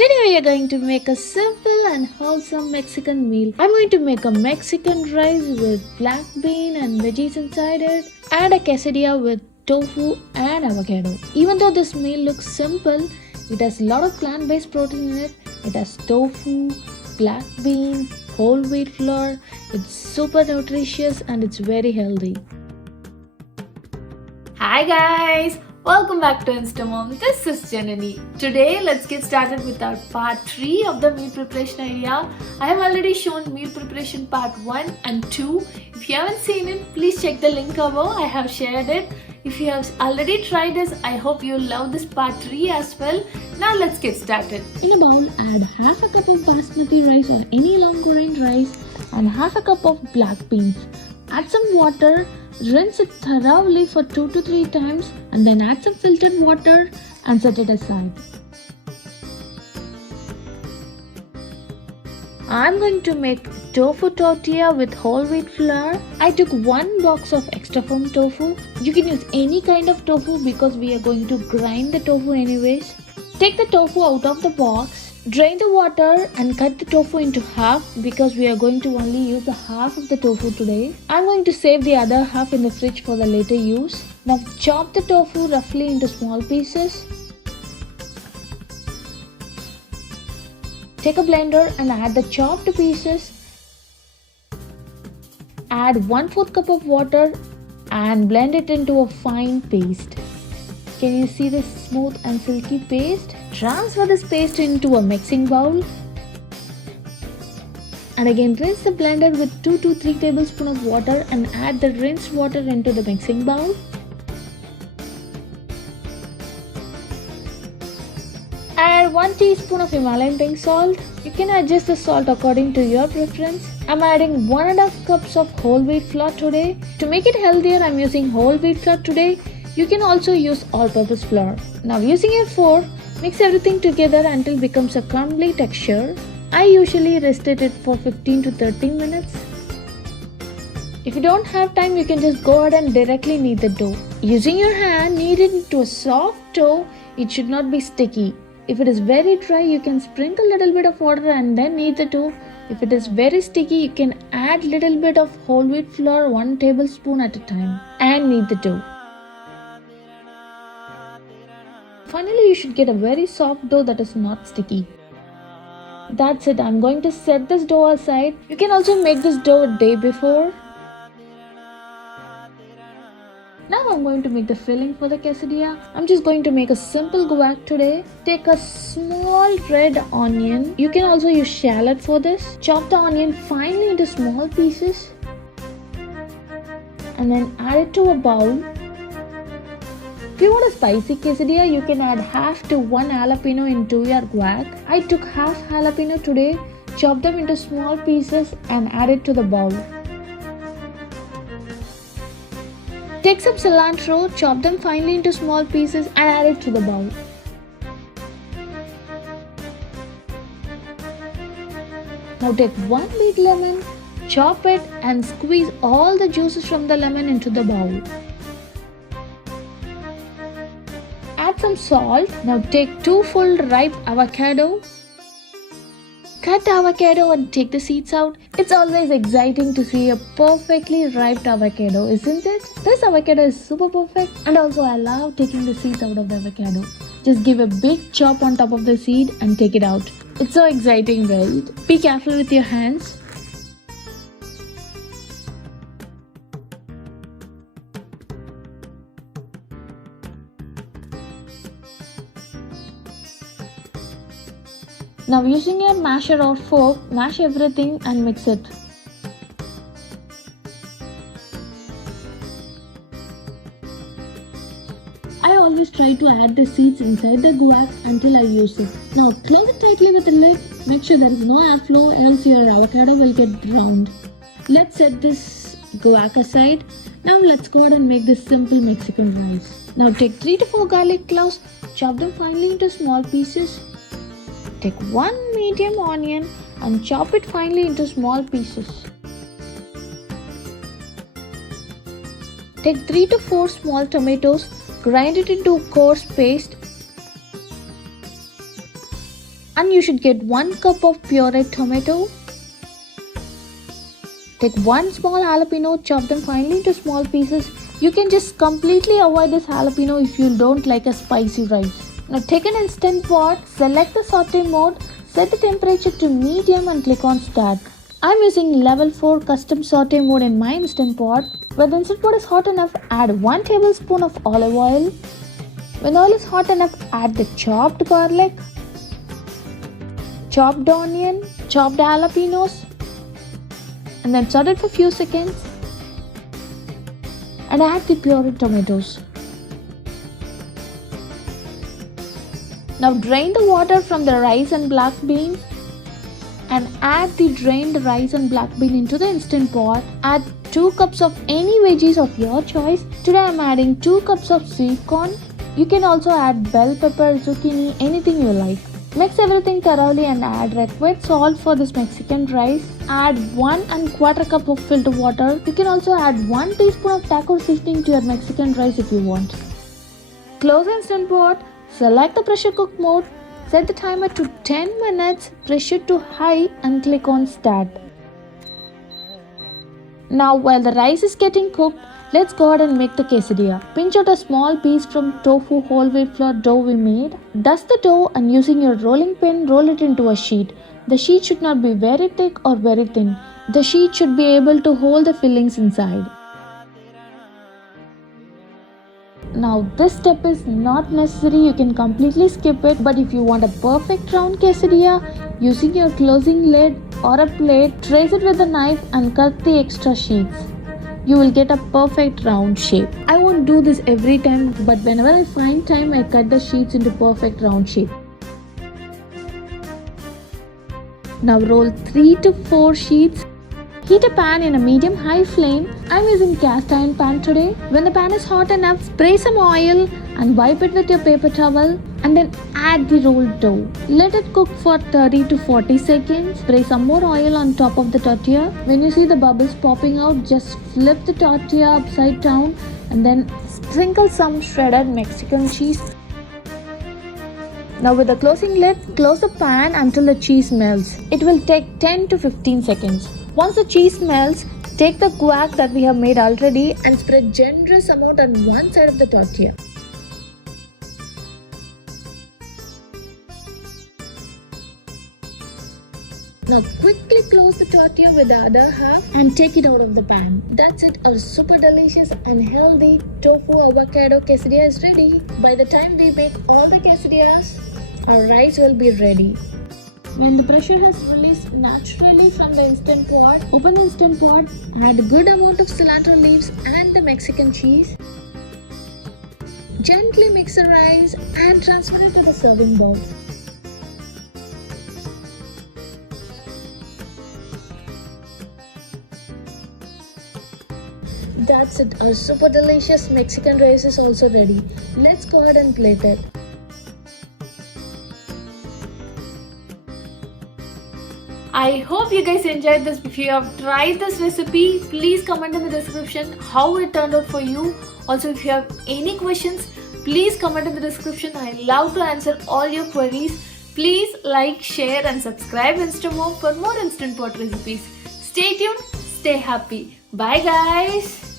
Today we are going to make a simple and wholesome Mexican meal. I'm going to make a Mexican rice with black bean and veggies inside it, and a quesadilla with tofu and avocado. Even though this meal looks simple, it has a lot of plant-based protein in it. It has tofu, black bean, whole wheat flour. It's super nutritious and it's very healthy. Hi guys! Welcome back to InstaMom. This is Janani. Today let's get started with our part 3 of the meal preparation idea. I have already shown meal preparation part 1 and 2. If you haven't seen it, please check the link above. I have shared it. If you have already tried this, I hope you love this part 3 as well. Now let's get started. In a bowl, add half a cup of basmati rice or any long grain rice and half a cup of black beans. Add some water. Rinse it thoroughly for 2 to 3 times and then add some filtered water and set it aside. I'm going to make tofu tortilla with whole wheat flour. I took 1 box of extra firm tofu. You can use any kind of tofu because we are going to grind the tofu anyways. Take the tofu out of the box. Drain the water and cut the tofu into half because we are going to only use the half of the tofu today. I'm going to save the other half in the fridge for the later use. Now chop the tofu roughly into small pieces. Take a blender and add the chopped pieces. Add 1/4 cup of water and blend it into a fine paste. Can you see this smooth and silky paste? Transfer this paste into a mixing bowl. And again rinse the blender with 2 to 3 tablespoons of water and add the rinsed water into the mixing bowl. Add 1 teaspoon of Himalayan pink salt. You can adjust the salt according to your preference. I'm adding 1.5 cups of whole wheat flour today. To make it healthier, I'm using whole wheat flour today. You can also use all-purpose flour. Now using a fork, mix everything together until it becomes a crumbly texture. I usually rest it for 15 to 30 minutes. If you don't have time, you can just go ahead and directly knead the dough. Using your hand, knead it into a soft dough. It should not be sticky. If it is very dry, you can sprinkle a little bit of water and then knead the dough. If it is very sticky, you can add a little bit of whole wheat flour, 1 tablespoon at a time, and knead the dough. Finally, you should get a very soft dough that is not sticky. That's it. I'm going to set this dough aside. You can also make this dough a day before. Now I'm going to make the filling for the quesadilla. I'm just going to make a simple guac today. Take a small red onion. You can also use shallot for this. Chop the onion finely into small pieces. And then add it to a bowl. If you want a spicy quesadilla, you can add half to 1 jalapeno into your guac. I took half jalapeno today, chop them into small pieces and add it to the bowl. Take some cilantro, chop them finely into small pieces and add it to the bowl. Now take 1 big lemon, chop it and squeeze all the juices from the lemon into the bowl. Add some salt. Now take 2 full ripe avocado. Cut the avocado and take the seeds out. It's always exciting to see a perfectly ripe avocado, isn't it? This avocado is super perfect, and also I love taking the seeds out of the avocado. Just give a big chop on top of the seed and take it out. It's so exciting, right? Be careful with your hands. Now using a masher or fork, mash everything and mix it. I always try to add the seeds inside the guac until I use it. Now close it tightly with the lid. Make sure there is no airflow, else your avocado will get drowned. Let's set this guac aside. Now let's go ahead and make this simple Mexican rice. Now take 3 to 4 garlic cloves, chop them finely into small pieces. Take 1 medium onion and chop it finely into small pieces. Take 3 to 4 small tomatoes, grind it into a coarse paste. and you should get 1 cup of pureed tomato. Take 1 small jalapeno, chop them finely into small pieces. You can just completely avoid this jalapeno if you don't like a spicy rice. Now take an instant pot, select the saute mode, set the temperature to medium and click on start. I'm using level 4 custom saute mode in my instant pot. When the instant pot is hot enough, add 1 tablespoon of olive oil. When the oil is hot enough, add the chopped garlic, chopped onion, chopped jalapenos, and then saute it for a few seconds and add the pureed tomatoes. Now drain the water from the rice and black bean and add the drained rice and black bean into the instant pot. Add 2 cups of any veggies of your choice. Today I am adding 2 cups of sweet corn. You can also add bell pepper, zucchini, anything you like. Mix everything thoroughly and add required salt for this Mexican rice. Add 1 1/4 cup of filter water. You can also add 1 teaspoon of taco seasoning to your Mexican rice if you want. Close the instant pot. Select the pressure cook mode, set the timer to 10 minutes, pressure to high and click on start. Now while the rice is getting cooked, let's go ahead and make the quesadilla. Pinch out a small piece from tofu whole wheat flour dough we made. Dust the dough and using your rolling pin, roll it into a sheet. The sheet should not be very thick or very thin. The sheet should be able to hold the fillings inside. Now this step is not necessary, you can completely skip it, but if you want a perfect round quesadilla, using your closing lid or a plate, trace it with a knife and cut the extra sheets. You will get a perfect round shape. I won't do this every time, but whenever I find time, I cut the sheets into perfect round shape. Now roll 3 to 4 sheets. Heat a pan in a medium-high flame. I'm using cast iron pan today. When the pan is hot enough, spray some oil and wipe it with your paper towel and then add the rolled dough. Let it cook for 30 to 40 seconds. Spray some more oil on top of the tortilla. When you see the bubbles popping out, just flip the tortilla upside down and then sprinkle some shredded Mexican cheese. Now with the closing lid, close the pan until the cheese melts. It will take 10 to 15 seconds. Once the cheese melts, take the guac that we have made already and spread generous amount on one side of the tortilla. Now quickly close the tortilla with the other half and take it out of the pan. That's it, our super delicious and healthy tofu avocado quesadilla is ready. By the time we make all the quesadillas, our rice will be ready. When the pressure has released naturally from the instant pot, open the instant pot, add a good amount of cilantro leaves and the Mexican cheese. Gently mix the rice and transfer it to the serving bowl. That's it, our super delicious Mexican rice is also ready. Let's go ahead and plate it. I hope you guys enjoyed this. If you have tried this recipe, please comment in the description how it turned out for you. Also, if you have any questions, please comment in the description. I love to answer all your queries. Please like, share and subscribe InstaMom for more instant pot recipes. Stay tuned, stay happy. Bye guys.